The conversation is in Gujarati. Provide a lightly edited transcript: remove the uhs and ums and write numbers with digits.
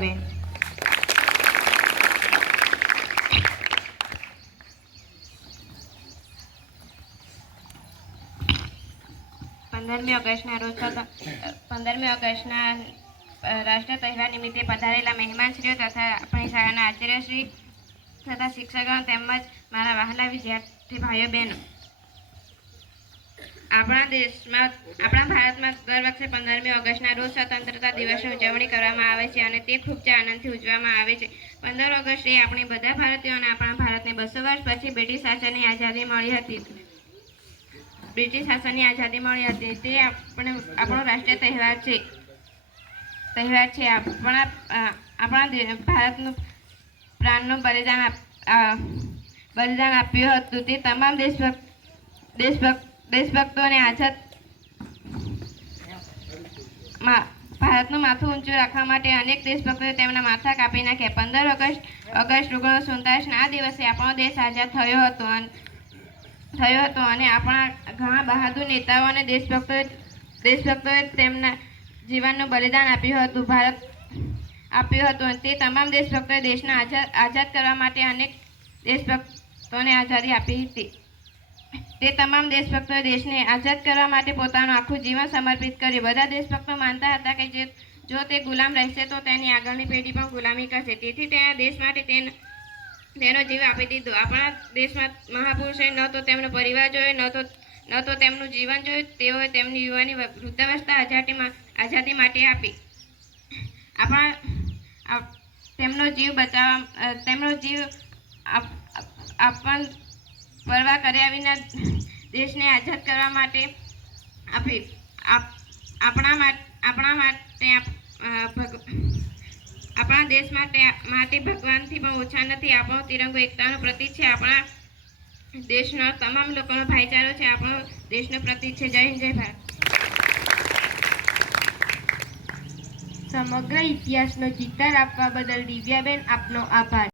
દિવ્યાબેન. પંદરમી ઓગસ્ટના રાષ્ટ્રીય તહેવાર નિમિત્તે પધારેલા મહેમાનશ્રીઓ તથા આપણી શાળાના આચાર્યશ્રી તથા શિક્ષકો તેમજ મારા વહાલા વિદ્યાર્થી ભાઈઓ બહેનો, આપણા ભારતમાં દર વર્ષે 15મી ઓગસ્ટના રોજ સ્વતંત્રતા દિવસની ઉજવણી કરવામાં આવે છે અને તે ખૂબ જ આનંદથી ઉજવવામાં આવે છે. 15 ઓગસ્ટ એ આપણે બધા ભારતીયોને આપણા ભારતને 200 વર્ષ પછી બ્રિટિશ શાસનની આઝાદી મળી હતી. તે આપણો રાષ્ટ્રીય તહેવાર છે. આપણા ભારતનું પ્રાણનું બલિદાન આપ્યું હતું. તે તમામ દેશભક્તોને ભારતનું માથું ઊંચું રાખવા માટે અનેક દેશભક્તોએ તેમના માથા કાપી નાખ્યા. 15 ઓગસ્ટ 1947ના આ દિવસે આપણો દેશ આઝાદ થયો હતો અને આપણા ઘણા બહાદુર નેતાઓ અને દેશભક્તોએ તેમના જીવનનું બલિદાન આપ્યું હતું. તે તમામ દેશભક્તોએ દેશને આઝાદ કરવા માટે અનેક દેશભક્તોને આઝાદી આપી હતી. તે તમામ દેશભક્તોએ દેશને આઝાદ કરવા માટે પોતાનું આખું જીવન સમર્પિત કર્યું. બધા દેશભક્તો માનતા હતા કે જો તે ગુલામ રહેશે તો તેની આગળની પેઢી પણ ગુલામી કરશે. તેથી તેના દેશ માટે તેનો જીવ આપી દીધો. આપણા દેશમાં મહાપુરુષોએ ન તો તેમનો પરિવાર જોયો, ન તો તેમનું જીવન જોયું. તેઓએ તેમની યુવાની વૃદ્ધાવસ્થા આઝાદી માટે આપી. તેમનો જીવ પરવા કર્યા વિના દેશને આઝાદ કરવા માટે આપી. આપણા દેશ માટે ભગવાનથી પણ ઓછા નથી. આપણો તિરંગો એકતાનું પ્રતીક છે. આપણા દેશના તમામ લોકોનો ભાઈચારો છે. આપણો દેશનું પ્રતીક છે. જય હિન્દ, જય ભારત. સમગ્ર ઇતિહાસનો ચિતાર આપવા બદલ દિવ્યાબેન, આપનો આભાર.